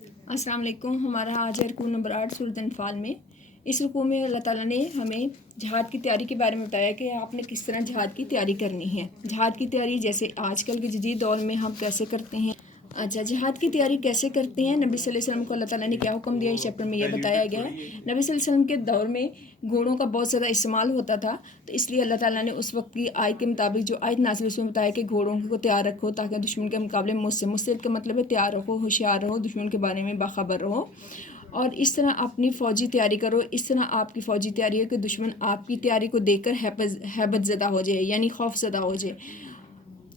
السلام علیکم. ہمارا آج ہے رکوع نمبر 8 سورۃ انفال میں. اس رکوع میں اللہ تعالیٰ نے ہمیں جہاد کی تیاری کے بارے میں بتایا کہ آپ نے کس طرح جہاد کی تیاری کرنی ہے. جہاد کی تیاری جیسے آج کل کے جدید دور میں ہم کیسے کرتے ہیں. اچھا، جہاد کی تیاری کیسے کرتے ہیں. نبی صلی اللہ علیہ وسلم کو اللہ تعالیٰ نے کیا حکم دیا، اس چیپٹر میں یہ بتایا گیا ہے. نبی صلی اللہ علیہ وسلم کے دور میں گھوڑوں کا بہت زیادہ استعمال ہوتا تھا، تو اس لیے اللہ تعالیٰ نے اس وقت کی آیت کے مطابق جو آیت نازل اس میں بتایا کہ گھوڑوں کو تیار رکھو تاکہ دشمن کے مقابلے میں مستعد کا مطلب ہے تیار رکھو، ہوشیار رہو، دشمن کے بارے میں باخبر رہو، اور اس طرح اپنی فوجی تیاری کرو. اس طرح آپ کی فوجی تیاری ہے کہ دشمن آپ کی تیاری کو دیکھ کر ہیبت زدہ ہو جائے، یعنی خوف زدہ ہو جائے.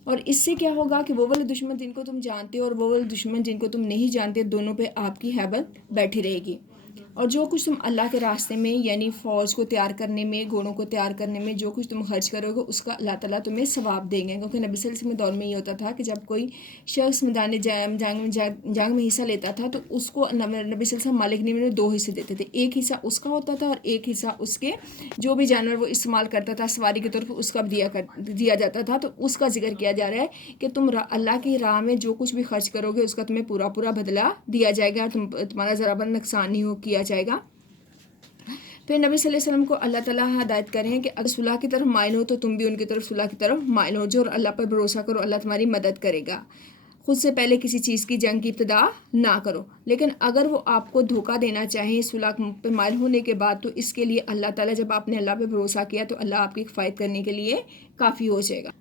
اور اس سے کیا ہوگا کہ وہ والے دشمن جن کو تم جانتے ہو اور وہ والے دشمن جن کو تم نہیں جانتے، دونوں پہ آپ کی ہیبت بیٹھی رہے گی. اور جو کچھ تم اللہ کے راستے میں یعنی فوج کو تیار کرنے میں، گھوڑوں کو تیار کرنے میں جو کچھ تم خرچ کرو گے اس کا اللہ تعالیٰ تمہیں ثواب دیں گے. کیونکہ نبی صلی اللہ علیہ وسلم کے دور میں یہ ہوتا تھا کہ جب کوئی شخص میدان جنگ میں حصہ لیتا تھا تو اس کو نبی صلی اللہ علیہ وسلم مالک نے 2 حصے دیتے تھے. ایک حصہ اس کا ہوتا تھا اور ایک حصہ اس کے جو بھی جانور وہ استعمال کرتا تھا سواری کے طور پر اس کا دیا جاتا تھا. تو اس کا ذکر کیا جا رہا ہے کہ تم اللہ کی راہ میں جو کچھ بھی خرچ کرو گے اس کا تمہیں پورا بدلہ دیا جائے گا، تمہارا ذرا بر نقصان نہیں کیا جائے گا. پھر نبی صلی اللہ علیہ وسلم کو اللہ تعالیٰ ہدایت کریں کہ اگر صلح کی طرف مائل ہو تو تم بھی ان کی طرف صلح کی طرف مائل ہو جو، اور اللہ پر بھروسہ کرو، اللہ تمہاری مدد کرے گا. خود سے پہلے کسی چیز کی جنگ کی ابتدا نہ کرو. لیکن اگر وہ آپ کو دھوکہ دینا چاہیں صلح پہ مائل ہونے کے بعد، تو اس کے لیے اللہ تعالیٰ جب آپ نے اللہ پہ بھروسہ کیا تو اللہ آپ کی حفاظت کرنے کے لیے کافی ہو جائے گا.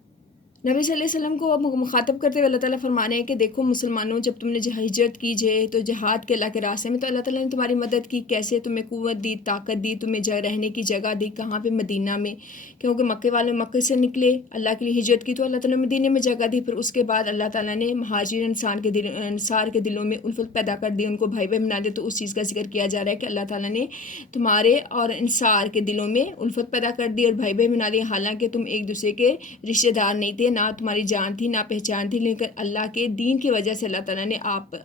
نبی صلی اللہ علیہ وسلم کو مخاطب کرتے ہوئے اللہ تعالیٰ فرمانے ہیں کہ دیکھو مسلمانوں، جب تم نے ہجرت کی جائے تو جہاد کے اللہ کے راستے میں، تو اللہ تعالیٰ نے تمہاری مدد کی. کیسے؟ تمہیں قوت دی، طاقت دی، تمہیں رہنے کی جگہ دی. کہاں پہ؟ مدینہ میں. کیونکہ مکے والے مکے سے نکلے، اللہ کے لیے ہجرت کی، تو اللہ تعالیٰ نے مدینہ میں جگہ دی. پھر اس کے بعد اللہ تعالیٰ نے مہاجر انصار کے دلوں میں الفت پیدا کر دی، ان کو بھائی بنا دے. تو اس چیز کا ذکر کیا جا رہا ہے کہ اللہ تعالیٰ نے تمہارے اور انصار کے دلوں میں الفت پیدا کر دی اور بھائی بنا دی. حالانکہ تم ایک دوسرے کے رشتہ دار نہیں تھے، نہ تمہاری جان تھی نہ پہچان تھی، لیکن اللہ کے دین کی وجہ سے اللہ تعالیٰ نے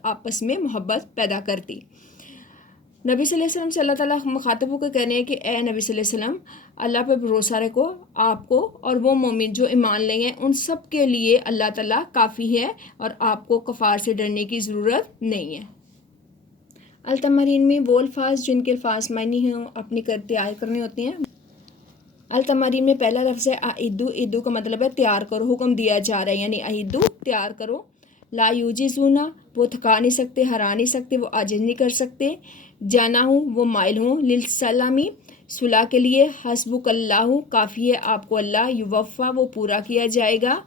آپس میں محبت پیدا کر دی. نبی صلی اللہ علیہ وسلم سے اللہ تعالیٰ مخاطب ہو کے کہنے ہیں کہ اے نبی صلی اللہ علیہ وسلم، اللہ پہ بھروسہ رکھو. آپ کو اور وہ مومن جو ایمان لیں گے ان سب کے لیے اللہ تعالیٰ کافی ہے اور آپ کو کفار سے ڈرنے کی ضرورت نہیں ہے. التمارین میں وہ الفاظ جن کے الفاظ معنی ہیں اپنی تیار کرنے ہوتے ہیں. التمارین میں پہلا لفظ ہے اعدو. اعدو کا مطلب ہے تیار کرو، حکم دیا جا رہا ہے، یعنی اعدو تیار کرو. لا یوجزون، وہ تھکا نہیں سکتے، ہرا نہیں سکتے، وہ عاجز نہیں کر سکتے. جانا ہوں، وہ مائل ہوں. للسلامی، صلح کے لیے. حسبک اللہ، کافی ہے آپ کو اللہ. یوفا، وہ پورا کیا جائے گا.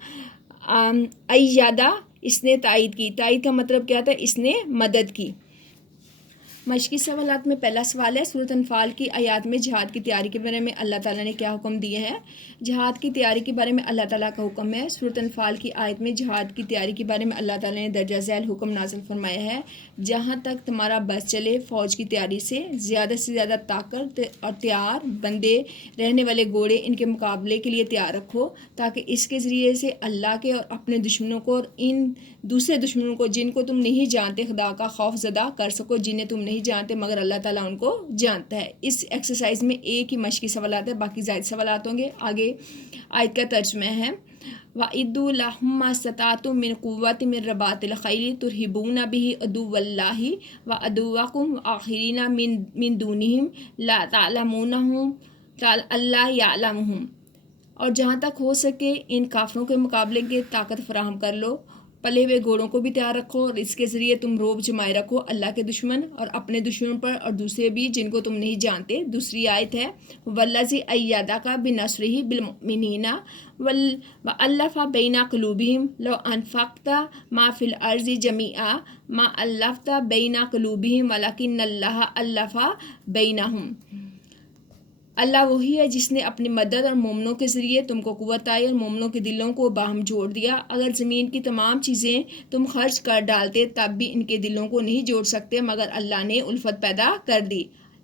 ایادہ، اس نے تائید کی. تائید کا مطلب کیا تھا؟ اس نے مدد کی. مشقی سوالات میں پہلا سوال ہے سورۃ انفال کی آیات میں جہاد کی تیاری کے بارے میں اللہ تعالیٰ نے کیا حکم دیے ہیں. جہاد کی تیاری کے بارے میں اللہ تعالیٰ کا حکم ہے. سورۃ انفال کی آیت میں جہاد کی تیاری کے بارے میں اللہ تعالیٰ نے درجہ ذیل حکم نازل فرمایا ہے. جہاں تک تمہارا بس چلے فوج کی تیاری سے زیادہ طاقت اور تیار بندے رہنے والے گھوڑے ان کے مقابلے کے لیے تیار رکھو، تاکہ اس کے ذریعے سے اللہ کے اور اپنے دشمنوں کو اور ان دوسرے دشمنوں کو جن کو تم نہیں جانتے خدا کا خوف زدہ کر سکو، جنہیں تم نہیں جانتے مگر اللہ تعالیٰ ان کو جانتا ہے. اس ایکسرسائز میں ایک ہی مشقی سوالات ہے، باقی زائد سوالات ہوں گے. آگے آیت کا ترجمہ ہے وَأَعِدُّوا لَهُم مَّا اسْتَطَعْتُم مِّن قُوَّةٍ مِّن رِّبَاطِ الْخَيْلِ تُرْهِبُونَ بِهِ عَدُوَّ اللَّهِ وَعَدُوَّكُمْ وَآخَرِينَ مِن دُونِهِمْ لَا تَعْلَمُونَهُمْ اللَّهُ يَعْلَمُهُمْ. اور جہاں تک ہو سکے ان کافروں کے مقابلے کی طاقت فراہم کر لو. پلے ہوئے گھوڑوں کو بھی تیار رکھو اور اس کے ذریعے تم روب جمائے رکھو اللہ کے دشمن اور اپنے دشمن پر اور دوسرے بھی جن کو تم نہیں جانتے. دوسری آیت ہے والذی ایدک بنصرہ بالمؤمنین وألف بین قلوبہم لو انفقت ما فی الارض جمیعا ما الفت بین قلوبہم ولکن اللہ الف بینہم. اللہ وہی ہے جس نے اپنی مدد اور مومنوں کے ذریعے تم کو قوت آئی اور مومنوں کے دلوں کو باہم جوڑ دیا. اگر زمین کی تمام چیزیں تم خرچ کر ڈالتے تب بھی ان کے دلوں کو نہیں جوڑ سکتے مگر اللہ نے الفت پیدا کر دی.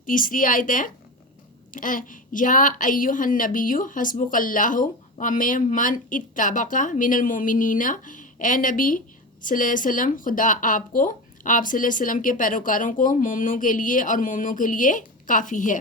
تیسری آیت ہے یا ایھا النبی حسبک اللہ ومن اتبعک من المؤمنین. اے نبی صلی اللہ علیہ وسلم، خدا آپ صلی اللہ علیہ وسلم کے پیروکاروں کو مومنوں کے لیے اور مومنوں کے لیے کافی ہے.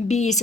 20।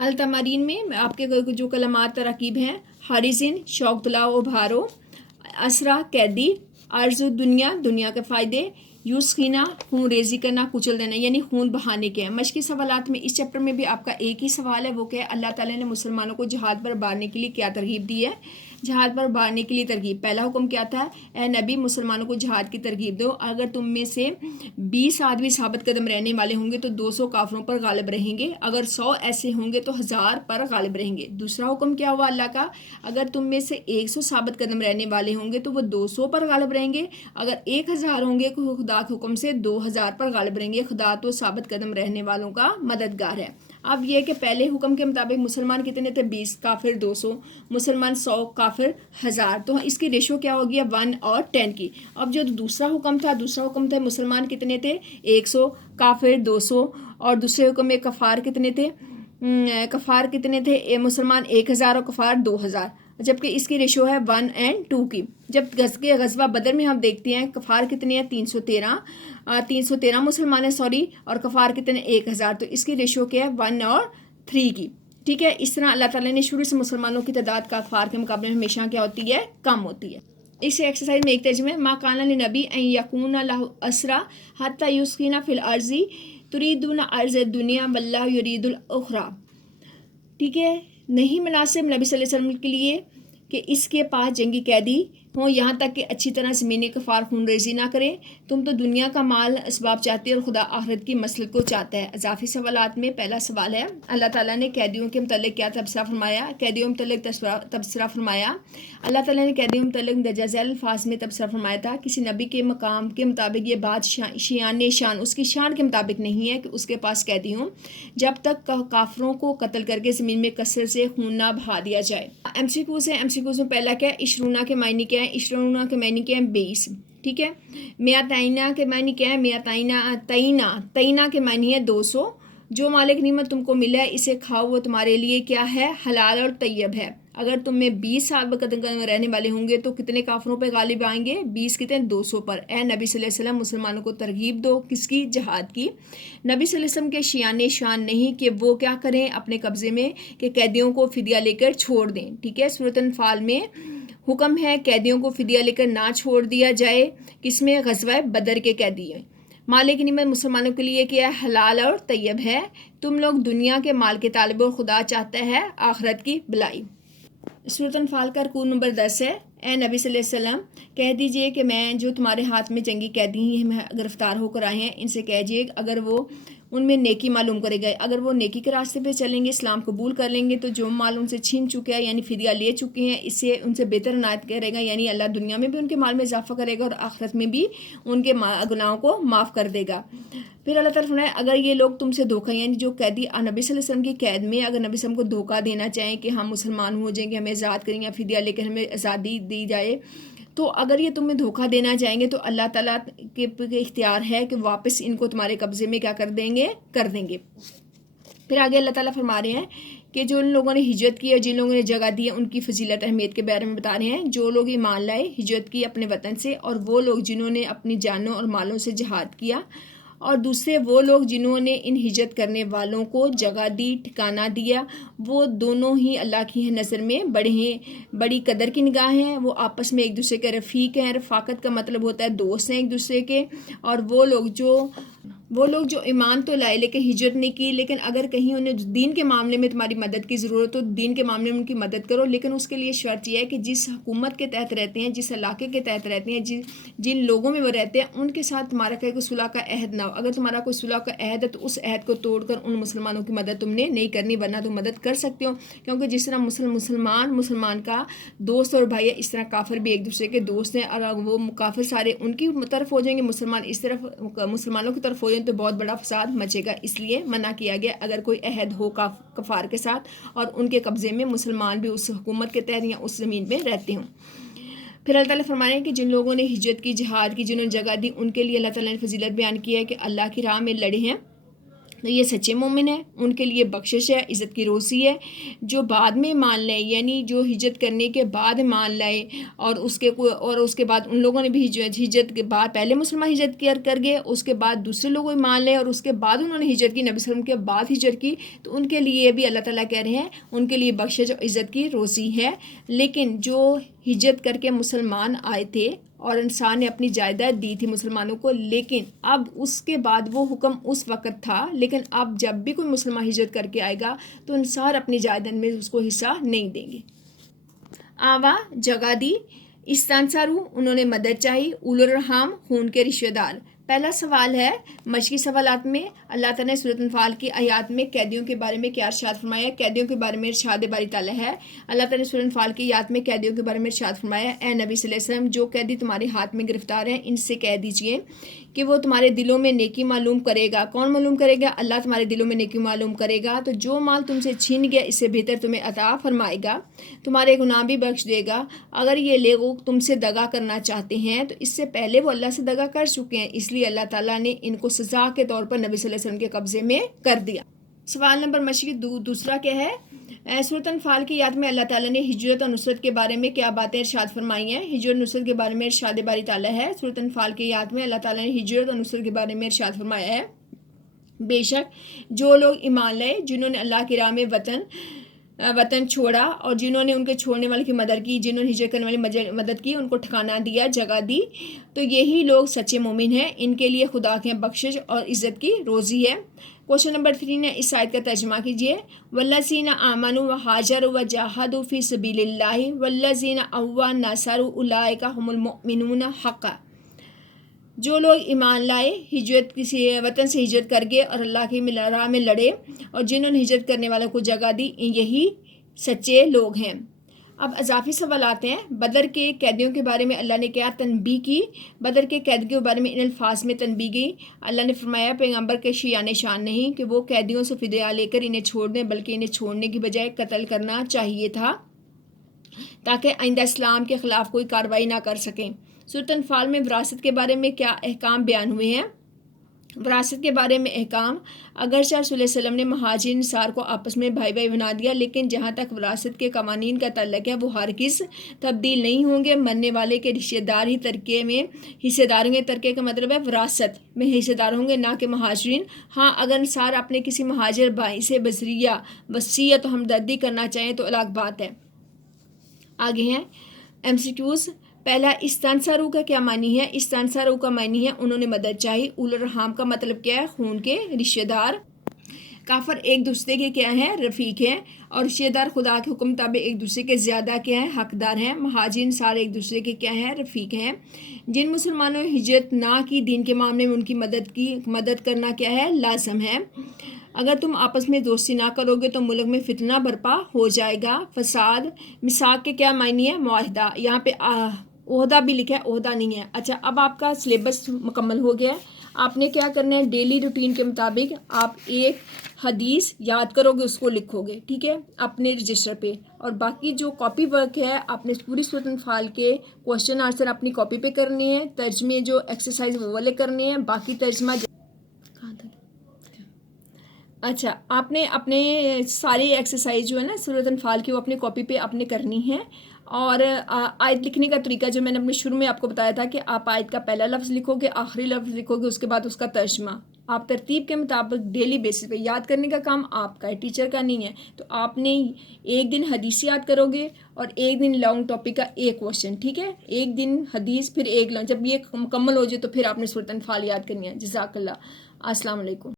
التمارین میں آپ کے جو کلمات تراکیب ہیں: حارثین شوق طلع و بھارو، اسرا قیدی، عرض دنیا دنیا کے فائدے، یوسخینہ خون ریزی کرنا کچل دینا یعنی خون بہانے کے ہیں۔ مشقی سوالات میں اس چیپٹر میں بھی آپ کا ایک ہی سوال ہے، وہ کہ اللہ تعالیٰ نے مسلمانوں کو جہاد پر ابھارنے کے لیے کیا ترغیب دی ہے۔ جہاد پر ابھارنے کے لیے ترغیب، پہلا حکم کیا تھا؟ اے نبی مسلمانوں کو جہاد کی ترغیب دو، اگر تم میں سے 20 آدمی ثابت قدم رہنے والے ہوں گے تو 200 کافروں پر غالب رہیں گے، اگر 100 ایسے ہوں گے تو 1000 پر غالب رہیں گے۔ دوسرا حکم کیا ہوا اللہ کا؟ اگر تم میں سے 100 ثابت قدم رہنے والے ہوں گے تو وہ 200 پر غالب رہیں گے، اگر 1000 ہوں گے تو خدا کے حکم سے 2000 پر غالب رہیں گے۔ خدا تو ثابت قدم رہنے والوں کا مددگار ہے۔ اب یہ کہ پہلے حکم کے مطابق مسلمان کتنے تھے؟ 20، کافر 200، مسلمان 100، کافر 1000، تو اس کی ریشو کیا ہو گیا؟ 1 اور 10 کی۔ اب جو دوسرا حکم تھا مسلمان کتنے تھے؟ 100، کافر 200، اور دوسرے حکم میں کفار کتنے تھے؟ مسلمان 1000 اور کفار 2000، جبکہ اس کی ریشو ہے 1 اور 2 کی۔ جب غزوہ بدر میں ہم دیکھتے ہیں کفار کتنے ہیں؟ 313 مسلمان ہیں اور کفار کتنے؟ 1000، تو اس کی ریشو کیا ہے؟ 1 اور 3 کی۔ ٹھیک ہے، اس طرح اللہ تعالیٰ نے شروع سے مسلمانوں کی تعداد کفار کے مقابلے میں ہمیشہ کیا ہوتی ہے؟ کم ہوتی ہے۔ اس ایکسرسائز میں ایک ترجمہ ہے: ما کان للنبی ان یکون لہ اسریٰ حتی یثخن فی الارض تریدون عرض الدنیا واللہ یرید الاخری۔ ٹھیک ہے، نہیں مناسب نبی صلی اللہ علیہ وسلم کے لیے کہ اس کے پاس جنگی قیدی ہوں یہاں تک کہ اچھی طرح زمینی کفار خون ریزی نہ کریں۔ تم تو دنیا کا مال اسباب چاہتے اور خدا آخرت کی مصلحت کو چاہتا ہے۔ اضافی سوالات میں پہلا سوال ہے: اللہ تعالیٰ نے قیدیوں کے متعلق کیا تبصرہ فرمایا؟ قیدیوں متعلق تبصرہ فرمایا۔ اللہ تعالیٰ نے قیدیوں متعلق مندرجہ ذیل الفاظ میں تبصرہ فرمایا تھا: کسی نبی کے مقام کے مطابق یہ بات شان اس کی شان کے مطابق نہیں ہے کہ اس کے پاس قیدی ہوں جب تک کافروں کو قتل کر کے زمین میں کثرت سے خون نہ بہا دیا جائے۔ ایم سی کیوز میں پہلا کیا ہے؟ اشرونہ کے معنی کیا ہے؟ اشرونہ کے معنی کیا ہے؟ 20۔ ٹھیک ہے، میاتینہ کے معنی کیا ہے؟ تئینہ کے معنی ہے 200۔ جو مالک نعمت تم کو ملا ہے اسے کھاؤ، وہ تمہارے لیے کیا ہے؟ حلال اور طیب ہے۔ اگر تم میں 20 سال قدم رہنے والے ہوں گے تو کتنے کافروں پہ غالب آئیں گے؟ 20 کتنے؟ 200 پر۔ اے نبی صلی اللہ علیہ وسلم مسلمانوں کو ترغیب دو، کس کی؟ جہاد کی۔ نبی صلی اللہ علیہ وسلم کے شان نہیں کہ وہ کیا کریں اپنے قبضے میں کہ قیدیوں کو فدیہ لے کر چھوڑ دیں۔ ٹھیک ہے، سورۃ انفال میں حکم ہے قیدیوں کو فدیہ لے کر نہ چھوڑ دیا جائے۔ کس میں؟ غزوہ بدر کے قیدی ہیں۔ مالک نعمت مسلمانوں کے لیے کیا ہے؟ حلال اور طیب ہے۔ تم لوگ دنیا کے مال کے طالب اور خدا چاہتا ہے آخرت کی بھلائی۔ سورۃ انفال کا رکوع نمبر 10 ہے: اے نبی صلی اللہ علیہ وسلم کہہ دیجئے کہ میں جو تمہارے ہاتھ میں جنگی قیدی ہیں گرفتار ہو کر آئے ہیں ان سے کہیے اگر وہ ان میں نیکی معلوم کرے گئے، اگر وہ نیکی کے راستے پہ چلیں گے، اسلام قبول کر لیں گے تو جو مال ان سے چھین چکا ہے یعنی فدیہ لے چکے ہیں اس سے ان سے بہتر عنایت کرے گا، یعنی اللہ دنیا میں بھی ان کے مال میں اضافہ کرے گا اور آخرت میں بھی ان کے گناہوں کو معاف کر دے گا۔ پھر اللہ تعالیٰ فرمایا اگر یہ لوگ تم سے دھوکہ، یعنی جو قیدی نبی صلی اللہ علیہ وسلم کی قید میں اگر نبی صلی اللہ علیہ وسلم کو دھوکہ دینا چاہیں کہ ہم مسلمان ہو جائیں گے، ہمیں آزاد کریں یا فدیہ لے کر ہمیں آزادی دی جائے، تو اگر یہ تمہیں دھوکہ دینا چاہیں گے تو اللہ تعالیٰ کے اختیار ہے کہ واپس ان کو تمہارے قبضے میں کیا کر دیں گے؟ پھر آگے اللہ تعالیٰ فرما رہے ہیں کہ جو ان لوگوں نے ہجرت کی اور جن لوگوں نے جگہ دی ہے ان کی فضیلت اہمیت کے بارے میں بتا رہے ہیں۔ جو لوگ ایمان لائے، ہجرت کی اپنے وطن سے، اور وہ لوگ جنہوں نے اپنی جانوں اور مالوں سے جہاد کیا، اور دوسرے وہ لوگ جنہوں نے ان ہجرت کرنے والوں کو جگہ دی، ٹھکانہ دیا، وہ دونوں ہی اللہ کی نظر میں بڑی قدر کی نگاہ ہیں۔ وہ آپس میں ایک دوسرے کے رفیق ہیں۔ رفاقت کا مطلب ہوتا ہے دوست ہیں ایک دوسرے کے۔ اور وہ لوگ جو ایمان تو لائے لیکن ہجرت نہیں کی، لیکن اگر کہیں انہیں دین کے معاملے میں تمہاری مدد کی ضرورت ہو تو دین کے معاملے میں ان کی مدد کرو، لیکن اس کے لیے شرط یہ ہے کہ جس حکومت کے تحت رہتے ہیں، جس علاقے کے تحت رہتے ہیں، جن لوگوں میں وہ رہتے ہیں ان کے ساتھ تمہارا کوئی صلح کا عہد نہ ہو۔ اگر تمہارا کوئی صلح کا عہد ہے تو اس عہد کو توڑ کر ان مسلمانوں کی مدد تم نے نہیں کرنی، ورنہ تم مدد کر سکتے ہو، کیونکہ جس طرح مسلمان کا دوست اور بھائی ہے اس طرح کافر بھی ایک دوسرے کے دوست ہیں، اور وہ کافر سارے ان کی طرف ہو جائیں گے، مسلمان اس طرف مسلمانوں کی طرف ہو جائیں تو بہت بڑا فساد مچے گا۔ اس لیے منع کیا گیا اگر کوئی عہد ہو کفار کے ساتھ اور ان کے قبضے میں مسلمان بھی اس حکومت کے تحت یا اس زمین پہ رہتے ہوں۔ پھر اللہ تعالیٰ فرما رہے ہیں کہ جن لوگوں نے ہجرت کی، جہاد کی، جنہوں نے جگہ دی، ان کے لیے اللہ تعالیٰ نے فضیلت بیان کی ہے کہ اللہ کی راہ میں لڑے ہیں، تو یہ سچے مومن ہیں، ان کے لیے بخشش ہے، عزت کی روزی ہے۔ جو بعد میں مان لائے، یعنی جو ہجرت کرنے کے بعد مان لائے اور اس کے بعد ان لوگوں نے بھی ہجرت کے بعد پہلے مسلمان ہجرت کر گئے، اس کے بعد دوسرے لوگوں مان لیں اور اس کے بعد انہوں نے ہجرت کی، نبی صلی اللہ علیہ وسلم کے بعد ہجرت کی، تو ان کے لیے بھی اللہ تعالیٰ کہہ رہے ہیں ان کے لیے بخشش اور عزت کی روزی ہے۔ لیکن جو ہجرت کر کے مسلمان آئے تھے اور انسان نے اپنی جائیداد دی تھی مسلمانوں کو، لیکن اب اس کے بعد وہ حکم اس وقت تھا، لیکن اب جب بھی کوئی مسلمان ہجرت کر کے آئے گا تو انصار اپنی جائیداد میں اس کو حصہ نہیں دیں گے۔ آوا جگہ دی، استانسارو انہوں نے مدد چاہی، اولو الرحام خون کے رشتہ دار۔ پہلا سوال ہے مشقی سوالات میں، اللہ تعالیٰ نے سورۃ انفال کی آیات میں قیدیوں کے بارے میں کیا ارشاد فرمایا ہے؟ قیدیوں کے بارے میں ارشاد باری تعالیٰ ہے، اللہ تعالیٰ نے سورۃ انفال کی آیات میں قیدیوں کے بارے میں ارشاد فرمایا ہے، اے نبی صلی اللہ علیہ وسلم جو قیدی تمہارے ہاتھ میں گرفتار ہیں ان سے کہہ دیجئے کہ وہ تمہارے دلوں میں نیکی معلوم کرے گا۔ کون معلوم کرے گا؟ اللہ تمہارے دلوں میں نیکی معلوم کرے گا، تو جو مال تم سے چھین گیا اس سے بہتر تمہیں عطا فرمائے گا، تمہارے گناہ بھی بخش دے گا۔ اگر یہ لوگ تم سے دغا کرنا چاہتے ہیں تو اس سے پہلے وہ اللہ سے دغا کر چکے ہیں، اس لیے اللہ تعالیٰ نے ان کو سزا کے طور پر نبی صلی اللہ علیہ وسلم کے قبضے میں کر دیا۔ سوال نمبر مشقی دوسرا کیا ہے؟ سورۃ انفال کی یاد میں اللہ تعالیٰ نے ہجرت اور نصرت کے بارے میں کیا باتیں ارشاد فرمائی ہیں؟ ہجرت اور نصرت کے بارے میں ارشاد باری تعالیٰ ہے، سورۃ انفال کی یاد میں اللہ تعالیٰ نے ہجرت اور نصرت کے بارے میں ارشاد فرمایا ہے، بے شک جو لوگ ایمان لائے، جنہوں نے اللہ کی راہ میں وطن چھوڑا اور جنہوں نے ان کے چھوڑنے والے کی مدد کی، جنہوں نے ہجرت کرنے والی مدد کی، ان کو ٹھکانہ دیا، جگہ دی، تو یہی لوگ سچے مومن ہیں، ان کے لیے خدا کے بخشش اور عزت کی روزی ہے۔ کوشچن نمبر 3 نے اس آیت کا ترجمہ کیجیے۔ والذین آمنوا وہاجروا وجاہدوا فی سبیل اللہ والذین اووا نصروا اولئک ھم المؤمنون حقا۔ جو لوگ ایمان لائے، ہجرت کسی وطن سے ہجرت کر گئے اور اللہ کی راہ میں لڑے اور جنہوں نے ہجرت کرنے والوں کو جگہ دی، یہی سچے لوگ ہیں۔ اب اضافی سوالات ہیں۔ بدر کے قیدیوں کے بارے میں اللہ نے کیا تنبیہ کی؟ بدر کے قیدیوں کے بارے میں ان الفاظ میں تنبیہ گئی، اللہ نے فرمایا پیغمبر کے شایان شان نہیں کہ وہ قیدیوں سے فدیہ لے کر انہیں چھوڑ دیں، بلکہ انہیں چھوڑنے کی بجائے قتل کرنا چاہیے تھا تاکہ آئندہ اسلام کے خلاف کوئی کارروائی نہ کر سکیں۔ سورۃ انفال میں وراثت کے بارے میں کیا احکام بیان ہوئے ہیں؟ وراثت کے بارے میں احکام، اگرچہ رسول اللہ علیہ وسلم نے مہاجرین انصار کو آپس میں بھائی بھائی بنا دیا، لیکن جہاں تک وراثت کے قوانین کا تعلق ہے وہ ہرگز تبدیل نہیں ہوں گے۔ مرنے والے کے رشتہ دار ہی ترکے میں حصے دار ہوں گے۔ ترکے کا مطلب ہے وراثت میں حصہ دار ہوں گے، نہ کہ مہاجرین۔ ہاں اگر انصار اپنے کسی مہاجر بھائی سے بذریعہ وصیت و ہمدردی کرنا چاہیں تو الگ بات ہے۔ آگے ہیں MCQs۔ پہلا استانسارو کا کیا معنی ہے؟ استانسارو کا معنی ہے انہوں نے مدد چاہی۔ اولو الرحام کا مطلب کیا ہے؟ خون کے رشتہ دار۔ کافر ایک دوسرے کے کیا ہیں؟ رفیق ہیں، اور رشتہ دار خدا کے حکم مطابق ایک دوسرے کے زیادہ کیا ہیں؟ حقدار ہیں۔ مہاجرین سارے ایک دوسرے کے کیا ہیں؟ رفیق ہیں۔ جن مسلمانوں نے ہجرت نہ کی، دین کے معاملے میں ان کی مدد کرنا کیا ہے؟ لازم ہے۔ اگر تم آپس میں دوستی نہ کرو گے تو ملک میں فتنہ برپا ہو جائے گا، فساد۔ میثاق کے کیا معنی ہے؟ معاہدہ۔ یہاں پہ عہدہ بھی لکھا ہے، عہدہ نہیں ہے۔ اچھا، اب آپ کا سلیبس مکمل ہو گیا ہے۔ آپ نے کیا کرنا ہے؟ ڈیلی روٹین کے مطابق آپ ایک حدیث یاد کرو گے، اس کو لکھو گے، ٹھیک ہے، اپنے رجسٹر پہ، اور باقی جو کاپی ورک ہے آپ نے پوری سورۃ انفال کے کوشچن آنسر اپنی کاپی پہ کرنے ہیں، ترجمے جو ایکسرسائز وہ والے کرنے ہیں، باقی ترجمہ اچھا آپ نے اپنے ساری ایکسرسائز جو ہے نا سورۃ انفال کی وہ اپنی کاپی پہ آپ نے کرنی ہے۔ اور آیت لکھنے کا طریقہ جو میں نے اپنے شروع میں آپ کو بتایا تھا کہ آپ آیت کا پہلا لفظ لکھو گے، آخری لفظ لکھو گے، اس کے بعد اس کا ترجمہ آپ ترتیب کے مطابق ڈیلی بیسس پہ یاد کرنے کا کام آپ کا ہے، ٹیچر کا نہیں ہے۔ تو آپ نے ایک دن حدیث یاد کرو گے اور ایک دن لانگ ٹاپک کا ایک کوشچن، ٹھیک ہے، ایک دن حدیث پھر ایک لانگ، جب یہ مکمل ہو جائے تو پھر آپ نے سورۃ انفال یاد کرنی ہے۔ جزاک اللہ، السلام علیکم۔